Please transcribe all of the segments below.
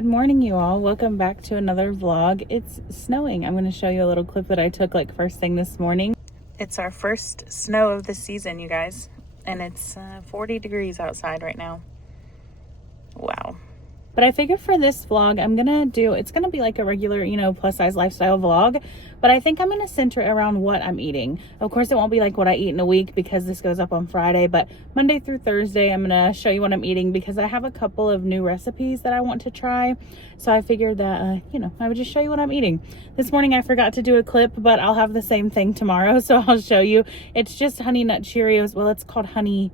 Good morning, you all. Welcome back to another vlog. It's snowing. I'm going to show you a little clip that I took like first thing this morning. It's our first snow of the season, you guys, and it's 40 degrees outside right now. Wow. But I figured for this vlog, it's going to be like a regular, plus size lifestyle vlog, but I think I'm going to center it around what I'm eating. Of course, it won't be like what I eat in a week because this goes up on Friday, but Monday through Thursday, I'm going to show you what I'm eating because I have a couple of new recipes that I want to try. So I figured that, I would just show you what I'm eating. This morning, I forgot to do a clip, but I'll have the same thing tomorrow. So I'll show you. It's just Honey Nut Cheerios. Well, it's called Honey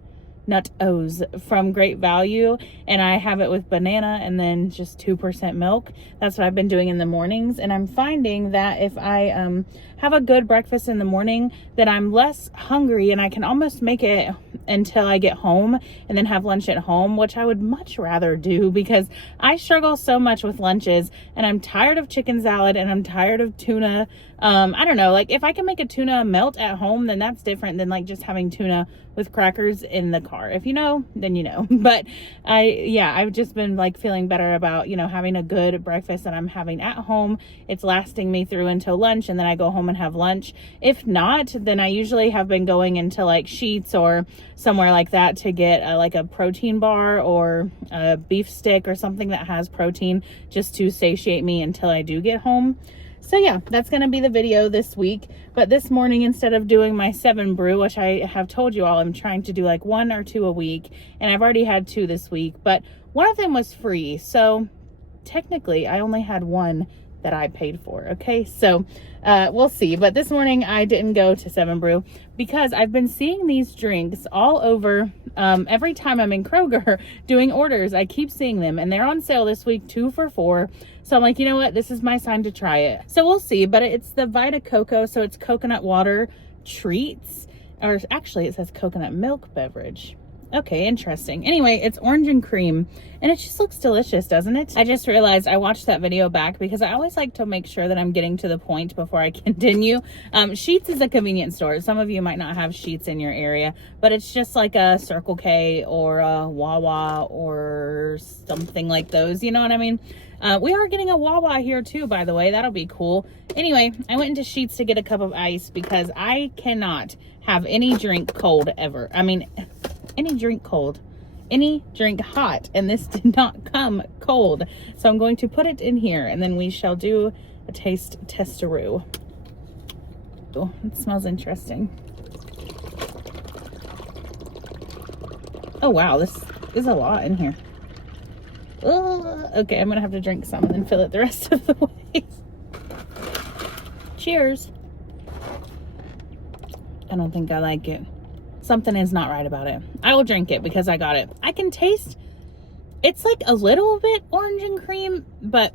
Nut O's from Great Value, and I have it with banana and then just 2% milk. That's what I've been doing in the mornings, and I'm finding that if I have a good breakfast in the morning, then I'm less hungry and I can almost make it until I get home and then have lunch at home, which I would much rather do because I struggle so much with lunches and I'm tired of chicken salad and I'm tired of tuna. I don't know, like if I can make a tuna melt at home, then that's different than like just having tuna with crackers in the car. If you know, then you know. But I've just been like feeling better about, having a good breakfast that I'm having at home. It's lasting me through until lunch, and then I go home and have lunch. If not, then I usually have been going into like Sheets or somewhere like that to get like a protein bar or a beef stick or something that has protein just to satiate me until I do get home. So yeah, that's going to be the video this week. But this morning, instead of doing my 7 brew, which I have told you all, I'm trying to do like 1 or 2 a week. And I've already had 2 this week, but one of them was free. So technically I only had 1 that I paid for. Okay. So we'll see. But this morning I didn't go to 7 brew because I've been seeing these drinks all over. Every time I'm in Kroger doing orders, I keep seeing them and they're on sale this week, 2 for $4. So I'm like, you know what? This is my sign to try it. So we'll see, but it's the Vita Coco. So it's coconut water treats, or actually it says coconut milk beverage. Okay, interesting. Anyway, it's orange and cream and it just looks delicious, doesn't it? I just realized I watched that video back because I always like to make sure that I'm getting to the point before I continue. Sheets is a convenience store. Some of you might not have Sheets in your area, but it's just like a Circle K or a Wawa or something like those. You know what I mean? We are getting a Wawa here too, by the way. That'll be cool. Anyway, I went into Sheets to get a cup of ice because I cannot have any drink cold ever. I mean, any drink cold, any drink hot, and this did not come cold. So I'm going to put it in here and then we shall do a taste testaroo. Oh, it smells interesting. Oh wow, this is a lot in here. Okay, I'm gonna have to drink some and then fill it the rest of the way. Cheers. I don't think I like it. Something is not right about it. I will drink it because I got it. I can taste, it's like a little bit orange and cream, but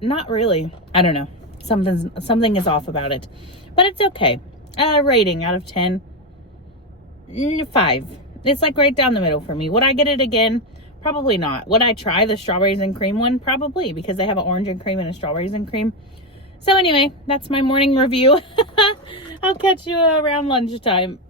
not really. I don't know. Something is off about it, but it's okay. Rating out of 10, 5. It's like right down the middle for me. Would I get it again? Probably not. Would I try the strawberries and cream one? Probably, because they have an orange and cream and a strawberries and cream. So anyway, that's my morning review. I'll catch you around lunchtime.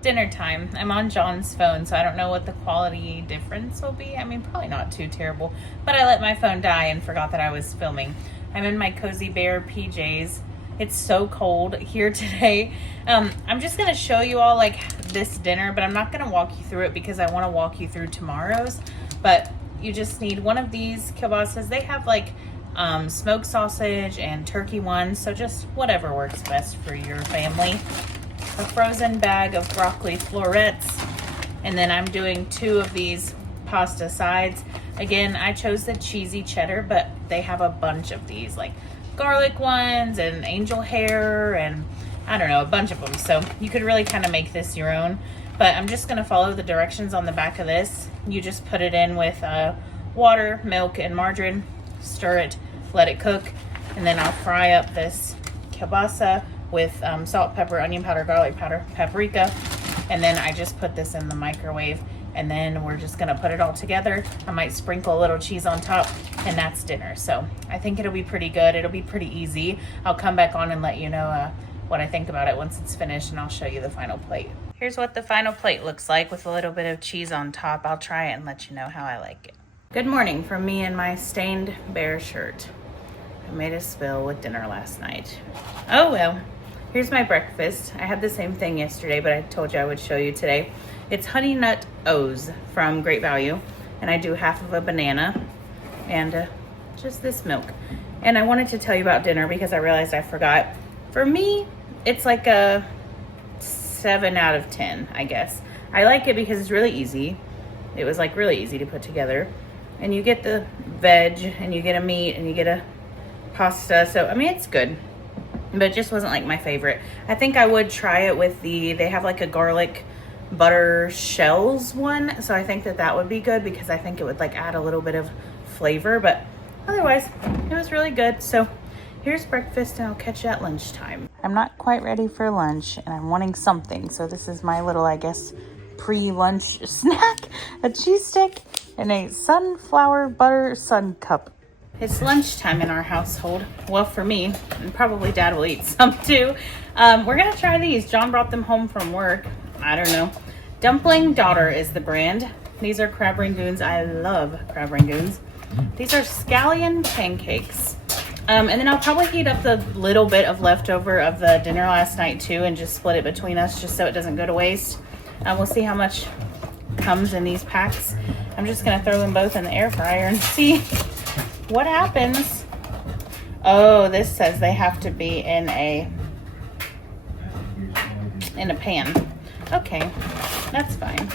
Dinner time. I'm on John's phone, so I don't know what the quality difference will be. I mean, probably not too terrible, but I let my phone die and forgot that I was filming. I'm in my Cozy Bear PJs. It's so cold here today. I'm just gonna show you all like this dinner, but I'm not gonna walk you through it because I want to walk you through tomorrow's. But you just need one of these kielbasa's. They have like smoked sausage and turkey ones, so just whatever works best for your family. A frozen bag of broccoli florets, and then I'm doing 2 of these pasta sides. Again, I chose the cheesy cheddar, but they have a bunch of these, like garlic ones and angel hair and I don't know, a bunch of them. So you could really kind of make this your own. But I'm just gonna follow the directions on the back of this. You just put it in with water, milk, and margarine, stir it, let it cook, and then I'll fry up this kielbasa with salt, pepper, onion powder, garlic powder, paprika, and then I just put this in the microwave, and then we're just gonna put it all together. I might sprinkle a little cheese on top, and that's dinner. So I think it'll be pretty good. It'll be pretty easy. I'll come back on and let you know what I think about it once it's finished, and I'll show you the final plate. Here's what the final plate looks like with a little bit of cheese on top. I'll try it and let you know how I like it. Good morning from me in my stained bear shirt. I made a spill with dinner last night. Oh well, here's my breakfast. I had the same thing yesterday, but I told you I would show you today. It's Honey Nut O's from Great Value, and I do half of a banana and just this milk. And I wanted to tell you about dinner because I realized I forgot. For me, it's like a 7 out of 10, I guess. I like it because it's really easy. It was like really easy to put together. And you get the veg and you get a meat and you get a pasta. So, I mean, it's good, but it just wasn't like my favorite. I think I would try it with they have like a garlic butter shells one. So I think that would be good because I think it would like add a little bit of flavor, but otherwise it was really good. So here's breakfast and I'll catch you at lunchtime. I'm not quite ready for lunch and I'm wanting something. So this is my little, I guess, pre-lunch snack, a cheese stick and a sunflower butter sun cup. It's lunchtime in our household. Well, for me, and probably Dad will eat some too. We're gonna try these. John brought them home from work. I don't know. Dumpling Daughter is the brand. These are crab rangoons. I love crab rangoons. These are scallion pancakes. And then I'll probably heat up the little bit of leftover of the dinner last night too and just split it between us just so it doesn't go to waste. We'll see how much comes in these packs. I'm just gonna throw them both in the air fryer and see what happens. Oh, this says they have to be in a pan. Okay, that's fine.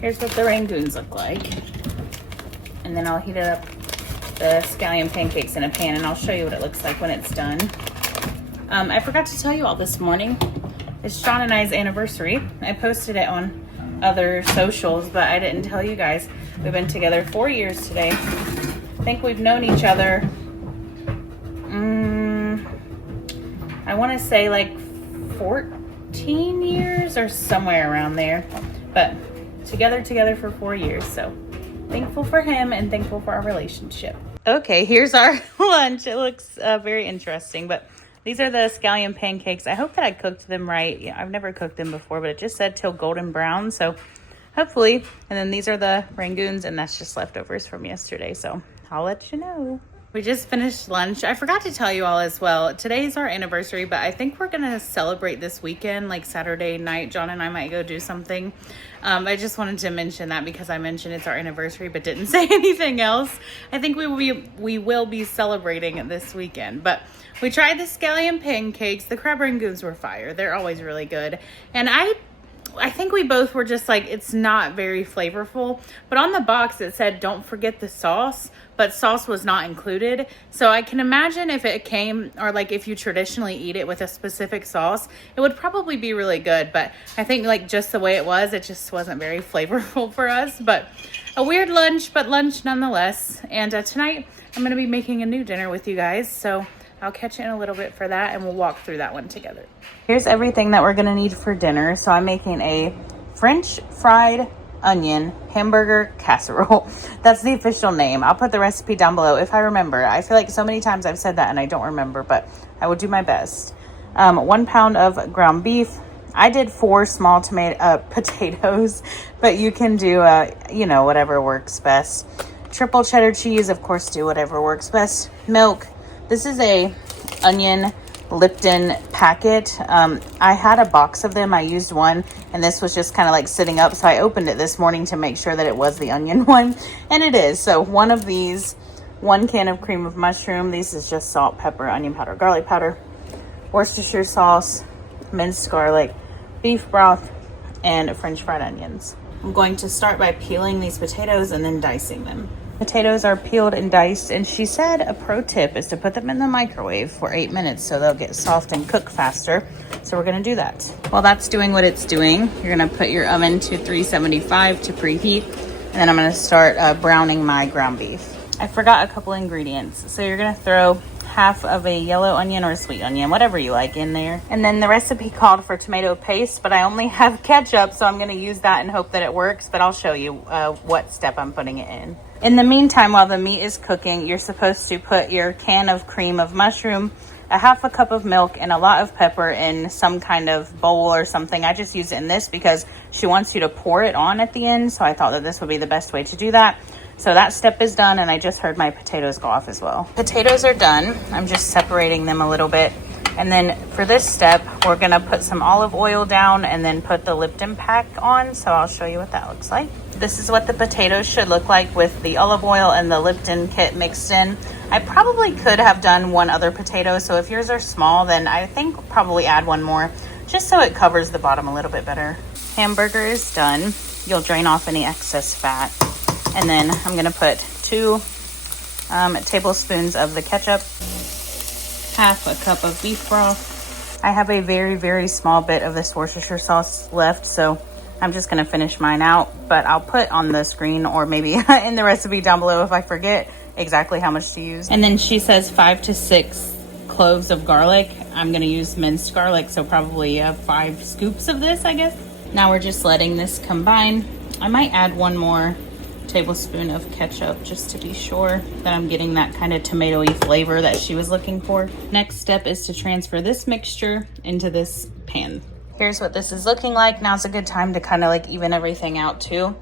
Here's what the rangoons look like. And then I'll heat up the scallion pancakes in a pan and I'll show you what it looks like when it's done. I forgot to tell you all this morning. It's John and I's anniversary. I posted it on other socials, but I didn't tell you guys. We've been together 4 years today. I think we've known each other, I want to say like 14 years or somewhere around there, but together for 4 years. So thankful for him and thankful for our relationship. Okay, here's our lunch. It looks very interesting, but these are the scallion pancakes. I hope that I cooked them right. Yeah, I've never cooked them before, but it just said till golden brown, so hopefully. And then these are the rangoons, and that's just leftovers from yesterday, so I'll let you know. We just finished lunch. I forgot to tell you all as well, today's our anniversary, but I think we're gonna celebrate this weekend, like Saturday night. John and I might go do something. I just wanted to mention that because I mentioned it's our anniversary but didn't say anything else. I think we will be celebrating this weekend, but we tried the scallion pancakes. The crab rangoons were fire. They're always really good. And I think we both were just like, it's not very flavorful, but on the box it said don't forget the sauce, but sauce was not included. So I can imagine if it came, or like if you traditionally eat it with a specific sauce, it would probably be really good. But I think like just the way it just wasn't very flavorful for us. But a weird lunch, but lunch nonetheless. And tonight I'm gonna be making a new dinner with you guys, so I'll catch you in a little bit for that and we'll walk through that one together. Here's everything that we're gonna need for dinner. So I'm making a French fried onion hamburger casserole. That's the official name. I'll put the recipe down below if I remember. I feel like so many times I've said that and I don't remember, but I will do my best. 1 pound of ground beef. I did 4 small potatoes, but you can do, whatever works best. Triple cheddar cheese, of course, do whatever works best. Milk. This is a onion Lipton packet. I had a box of them. I used one and this was just kind of like sitting up. So I opened it this morning to make sure that it was the onion one, and it is. So one of these, 1 can of cream of mushroom. This is just salt, pepper, onion powder, garlic powder, Worcestershire sauce, minced garlic, beef broth, and French fried onions. I'm going to start by peeling these potatoes and then dicing them. Potatoes are peeled and diced, and she said a pro tip is to put them in the microwave for 8 minutes so they'll get soft and cook faster. So we're gonna do that. While that's doing what it's doing, you're gonna put your oven to 375 to preheat, and then I'm gonna start browning my ground beef. I forgot a couple ingredients. So you're gonna throw half of a yellow onion or a sweet onion, whatever you like, in there. And then the recipe called for tomato paste, but I only have ketchup, so I'm gonna use that and hope that it works, but I'll show you what step I'm putting it in. In the meantime, while the meat is cooking, you're supposed to put your can of cream of mushroom, a half a cup of milk, and a lot of pepper in some kind of bowl or something. I just use it in this because she wants you to pour it on at the end, so I thought that this would be the best way to do that. So that step is done, and I just heard my potatoes go off as well. Potatoes are done. I'm just separating them a little bit. And then for this step, we're gonna put some olive oil down and then put the Lipton pack on. So I'll show you what that looks like. This is what the potatoes should look like with the olive oil and the Lipton kit mixed in. I probably could have done one other potato. So if yours are small, then I think probably add one more, just so it covers the bottom a little bit better. Hamburger is done. You'll drain off any excess fat. And then I'm gonna put 2 tablespoons of the ketchup, half a cup of beef broth. I have a very, very small bit of this Worcestershire sauce left, so I'm just gonna finish mine out, but I'll put on the screen or maybe in the recipe down below if I forget exactly how much to use. And then she says 5 to 6 cloves of garlic. I'm gonna use minced garlic, so probably 5 scoops of this, I guess. Now we're just letting this combine. I might add 1 more tablespoon of ketchup just to be sure that I'm getting that kind of tomatoey flavor that she was looking for. Next step is to transfer this mixture into this pan. Here's what this is looking like. Now's a good time to kind of like even everything out too.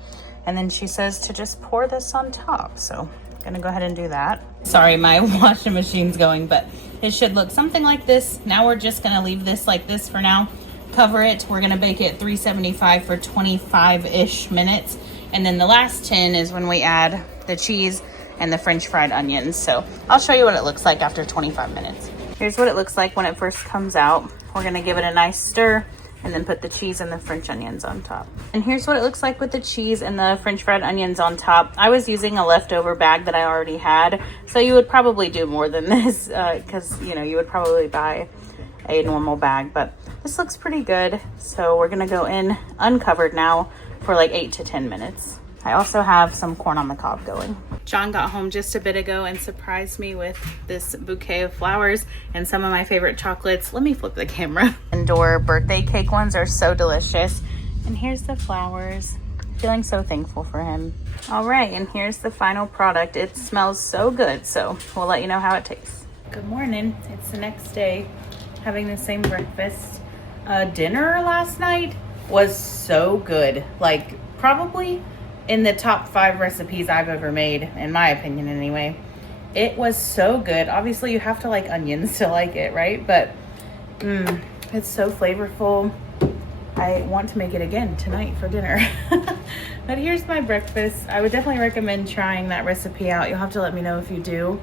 And then she says to just pour this on top. So I'm gonna go ahead and do that. Sorry, my washing machine's going, but it should look something like this. Now we're just gonna leave this like this for now. Cover it. We're gonna bake it 375 for 25-ish minutes. And then the last 10 is when we add the cheese and the French fried onions. So I'll show you what it looks like after 25 minutes. Here's what it looks like when it first comes out. We're gonna give it a nice stir and then put the cheese and the French onions on top. And here's what it looks like with the cheese and the French fried onions on top. I was using a leftover bag that I already had. So you would probably do more than this because you would probably buy a normal bag, but this looks pretty good. So we're gonna go in uncovered now for like 8 to 10 minutes. I also have some corn on the cob going. John got home just a bit ago and surprised me with this bouquet of flowers and some of my favorite chocolates. Let me flip the camera. Indoor birthday cake ones are so delicious. And here's the flowers. Feeling so thankful for him. All right, and here's the final product. It smells so good, so we'll let you know how it tastes. Good morning. It's the next day, having the same breakfast. Dinner last night was so good. Like probably in the top 5 recipes I've ever made, in my opinion anyway. It was so good. Obviously you have to like onions to like it, right? But it's so flavorful. I want to make it again tonight for dinner. But here's my breakfast. I would definitely recommend trying that recipe out. You'll have to let me know if you do.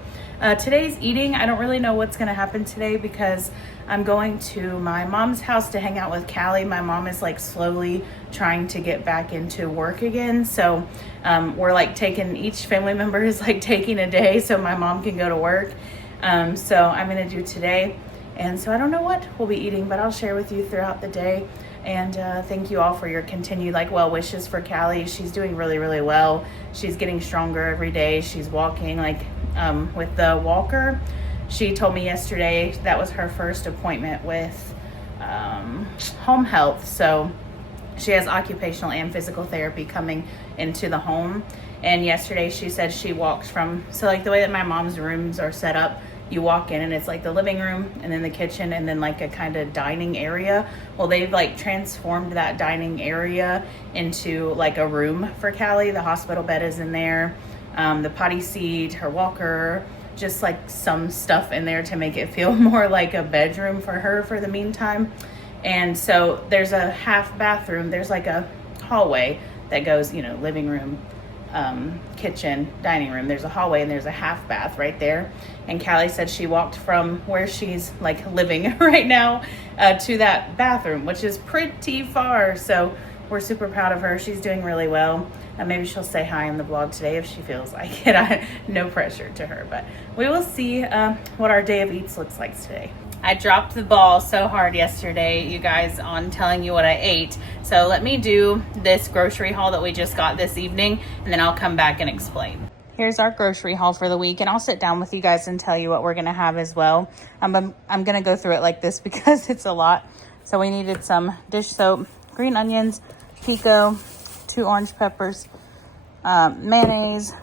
Today's eating, I don't really know what's gonna happen today because I'm going to my mom's house to hang out with Callie. My mom is like slowly trying to get back into work again. So we're like each family member is like taking a day so my mom can go to work. So I'm gonna do today. And so I don't know what we'll be eating, but I'll share with you throughout the day. And thank you all for your continued well wishes for Callie. She's doing really, really well. She's getting stronger every day. She's walking with the walker. She told me yesterday that was her first appointment with home health. So she has occupational and physical therapy coming into the home. And yesterday she said she walked from, the way that my mom's rooms are set up, you walk in and it's like the living room and then the kitchen and then like a kind of dining area. Well, they've transformed that dining area into like a room for Callie. The hospital bed is in there, the potty seat, her walker, just like some stuff in there to make it feel more like a bedroom for her for the meantime. And so there's a half bathroom. There's like a hallway that goes, living room, kitchen, dining room. There's a hallway and there's a half bath right there. And Callie said she walked from where she's living right now to that bathroom, which is pretty far. So we're super proud of her. She's doing really well. Maybe she'll say hi in the vlog today if she feels like it. No pressure to her, but we will see what our day of eats looks like today. I dropped the ball so hard yesterday, you guys, on telling you what I ate. So let me do this grocery haul that we just got this evening, and then I'll come back and explain. Here's our grocery haul for the week, and I'll sit down with you guys and tell you what we're gonna have as well. I'm gonna go through it like this because it's a lot. So we needed some dish soap, green onions, pico, 2 orange peppers, mayonnaise,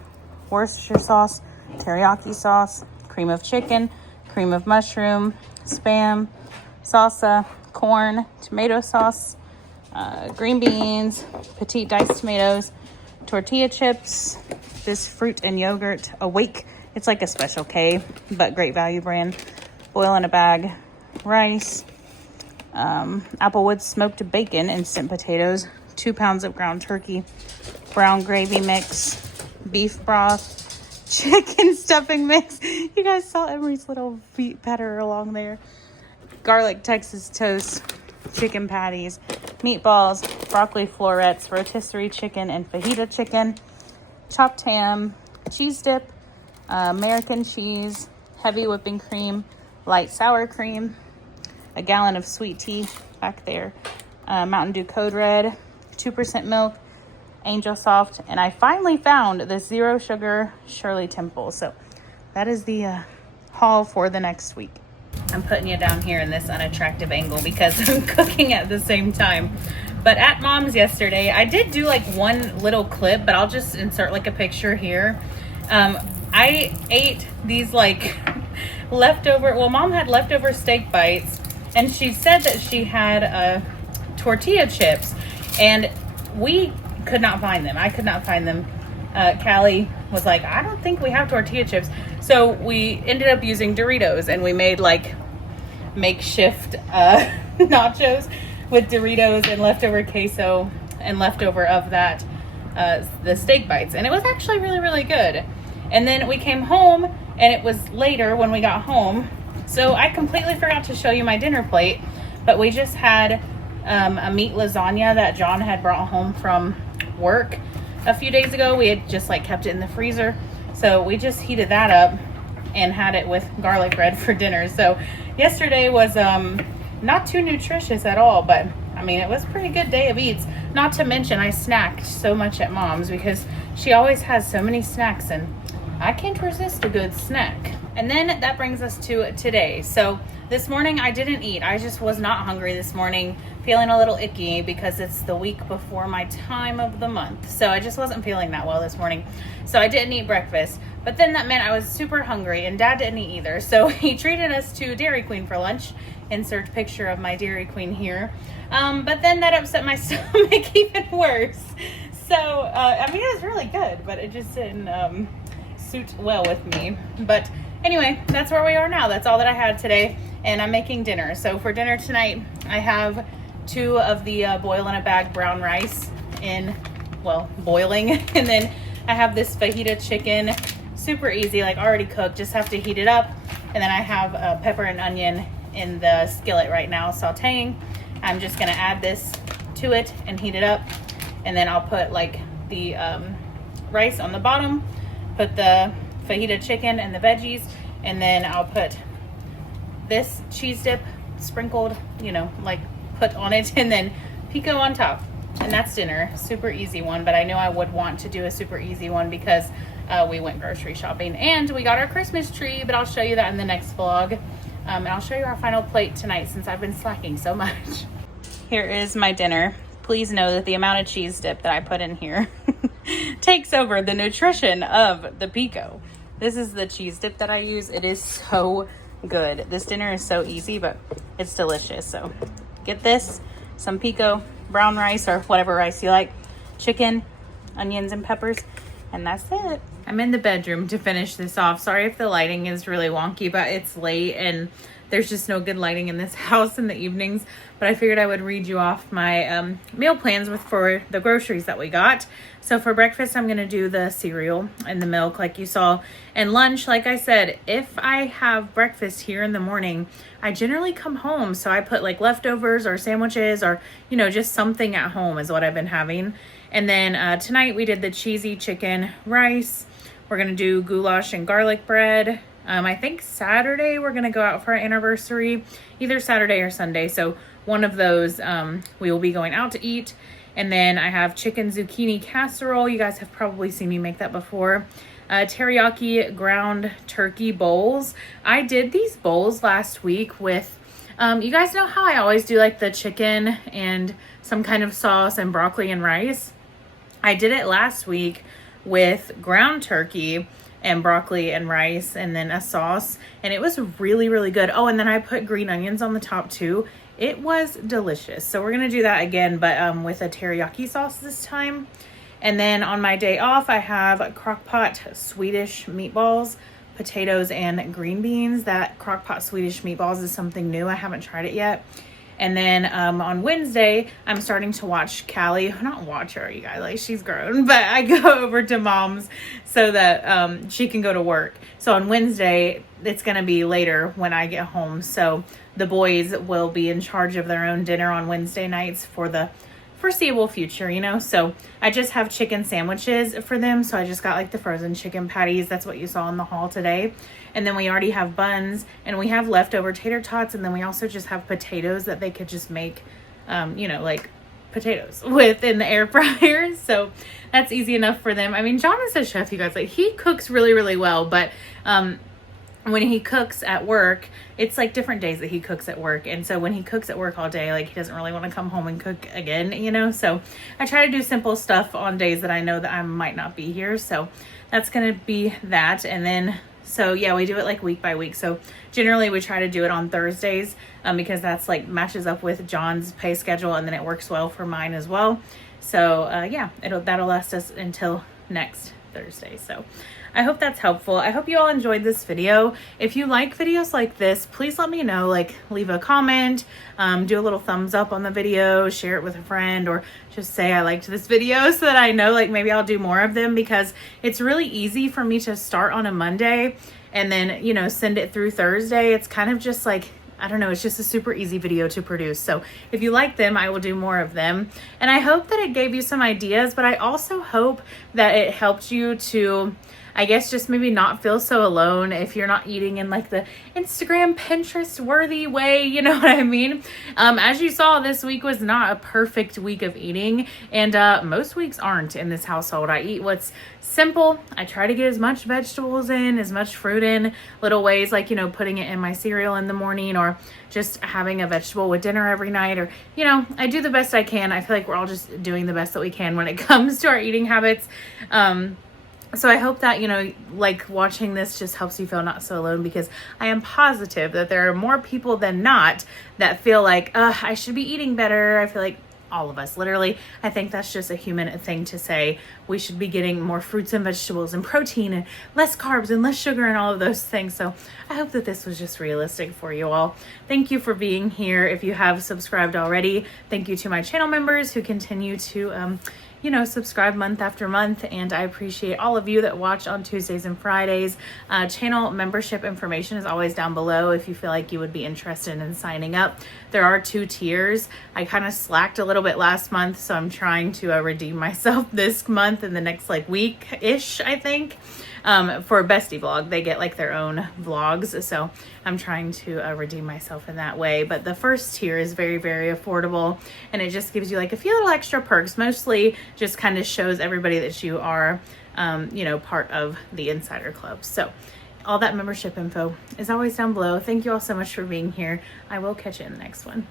Worcestershire sauce, teriyaki sauce, cream of chicken, cream of mushroom, Spam, salsa, corn, tomato sauce, green beans, petite diced tomatoes, tortilla chips, this fruit and yogurt, Awake. It's like a Special K, but great value brand. Boil in a bag, rice, Applewood smoked bacon, instant potatoes, 2 pounds of ground turkey, brown gravy mix, beef broth, chicken stuffing mix. You guys saw Emery's little feet patter along there. Garlic Texas toast, chicken patties, meatballs, broccoli florets, rotisserie chicken and fajita chicken, chopped ham, cheese dip, American cheese, heavy whipping cream, light sour cream, a gallon of sweet tea back there, Mountain Dew Code Red, 2% milk, Angel Soft, and I finally found this 0 sugar Shirley Temple. So that is the haul for the next week. I'm putting you down here in this unattractive angle because I'm cooking at the same time. But at Mom's yesterday, I did do like one little clip, but I'll just insert like a picture here. I ate these like leftover, well, Mom had leftover steak bites, and she said that she had tortilla chips, and we could not find them. I could not find them. Callie was like, I don't think we have tortilla chips. So we ended up using Doritos, and we made like makeshift nachos with Doritos and leftover queso and leftover of that, the steak bites. And it was actually really, really good. And then we came home, and it was later when we got home. So I completely forgot to show you my dinner plate, but we just had a meat lasagna that John had brought home from work a few days ago. We had just like kept it in the freezer. So we just heated that up and had it with garlic bread for dinner. So yesterday was not too nutritious at all, but I mean, it was a pretty good day of eats. Not to mention I snacked so much at Mom's because she always has so many snacks, and I can't resist a good snack. And then that brings us to today. So this morning I didn't eat. I just was not hungry this morning, feeling a little icky because it's the week before my time of the month. So I just wasn't feeling that well this morning. So I didn't eat breakfast. But then that meant I was super hungry, and Dad didn't eat either. So he treated us to Dairy Queen for lunch. Insert picture of my Dairy Queen here. But then that upset my stomach even worse. So, I mean, it was really good, but it just didn't suit well with me. But anyway, that's where we are now. That's all that I had today, and I'm making dinner. So for dinner tonight, I have 2 of the boil in a bag brown rice in, well, boiling. And then I have this fajita chicken, super easy, like already cooked, just have to heat it up. And then I have pepper and onion in the skillet right now, sauteing. I'm just gonna add this to it and heat it up. And then I'll put like the rice on the bottom, put the fajita chicken and the veggies, and then I'll put this cheese dip sprinkled, you know, like put on it, and then pico on top. And that's dinner. Super easy one, but I know I would want to do a super easy one because we went grocery shopping and we got our Christmas tree, but I'll show you that in the next vlog. And I'll show you our final plate tonight since I've been slacking so much. Here is my dinner. Please know that the amount of cheese dip that I put in here takes over the nutrition of the pico. This is the cheese dip that I use. It is so good. This dinner is so easy, but it's delicious. So get this, some pico, brown rice or whatever rice you like, chicken, onions and peppers, And that's it. I'm in the bedroom to finish this off. Sorry if the lighting is really wonky, but it's late and there's just no good lighting in this house in the evenings. But I figured I would read you off my meal plans for the groceries that we got. So for breakfast, I'm going to do the cereal and the milk like you saw. And lunch, like I said, if I have breakfast here in the morning, I generally come home. So I put like leftovers or sandwiches or, you know, just something at home is what I've been having. And then tonight we did the cheesy chicken rice. We're going to do goulash and garlic bread. I think Saturday we're going to go out for our anniversary, either Saturday or Sunday. So one of those we will be going out to eat. And then I have chicken zucchini casserole. You guys have probably seen me make that before. Teriyaki ground turkey bowls. I did these bowls last week with, you guys know how I always do like the chicken and some kind of sauce and broccoli and rice? I did it last week with ground turkey and broccoli and rice and then a sauce, and it was really, really good. Oh, and then I put green onions on the top too. It was delicious. So we're gonna do that again, but with a teriyaki sauce this time. And then on my day off, I have crock pot Swedish meatballs, potatoes, and green beans. That crock pot Swedish meatballs is something new. I haven't tried it yet. And then on Wednesday, I'm starting to watch Callie. Not watch her, you guys, like she's grown, but I go over to mom's so that she can go to work. So on Wednesday, it's going to be later when I get home. So the boys will be in charge of their own dinner on Wednesday nights for the foreseeable future, you know. So I just have chicken sandwiches for them. So I just got like the frozen chicken patties. That's what you saw in the haul today. And then we already have buns and we have leftover tater tots. And then we also just have potatoes that they could just make, you know, like potatoes with in the air fryer. So that's easy enough for them. I mean, John is a chef, you guys. Like he cooks really, really well, but when he cooks at work, it's like different days that he cooks at work. And so when he cooks at work all day, like he doesn't really want to come home and cook again, you know? So I try to do simple stuff on days that I know that I might not be here. So that's going to be that. And then, so yeah, we do it like week by week. So generally we try to do it on Thursdays because that's like matches up with John's pay schedule. And then it works well for mine as well. So yeah, that'll last us until next Thursday. So I hope that's helpful. I hope you all enjoyed this video. If you like videos like this, please let me know, like leave a comment, do a little thumbs up on the video, share it with a friend, or just say I liked this video so that I know like maybe I'll do more of them, because it's really easy for me to start on a Monday and then, you know, send it through Thursday. It's kind of just like, I don't know, it's just a super easy video to produce. So if you like them, I will do more of them. And I hope that it gave you some ideas, but I also hope that it helped you to, I guess, just maybe not feel so alone if you're not eating in like the Instagram, Pinterest worthy way, you know what I mean? As you saw, this week was not a perfect week of eating, and most weeks aren't in this household. I eat what's simple. I try to get as much vegetables in, as much fruit in, little ways like, you know, putting it in my cereal in the morning, or just having a vegetable with dinner every night, or, you know, I do the best I can. I feel like we're all just doing the best that we can when it comes to our eating habits. So I hope that, you know, like watching this just helps you feel not so alone, because I am positive that there are more people than not that feel like, I should be eating better. I feel like all of us, literally, I think that's just a human thing to say. We should be getting more fruits and vegetables and protein and less carbs and less sugar and all of those things. So I hope that this was just realistic for you all. Thank you for being here. If you have subscribed already, thank you to my channel members who continue to, you know, subscribe month after month, and I appreciate all of you that watch on Tuesdays and Fridays. Channel membership information is always down below if you feel like you would be interested in signing up. There are 2 tiers. I kind of slacked a little bit last month, so I'm trying to redeem myself this month in the next like week-ish, I think. For Bestie Vlog, they get like their own vlogs, so I'm trying to redeem myself in that way. But the first tier is very, very affordable, and it just gives you like a few little extra perks. Mostly just kind of shows everybody that you are, you know, part of the Insider Club. So all that membership info is always down below. Thank you all so much for being here. I will catch you in the next one.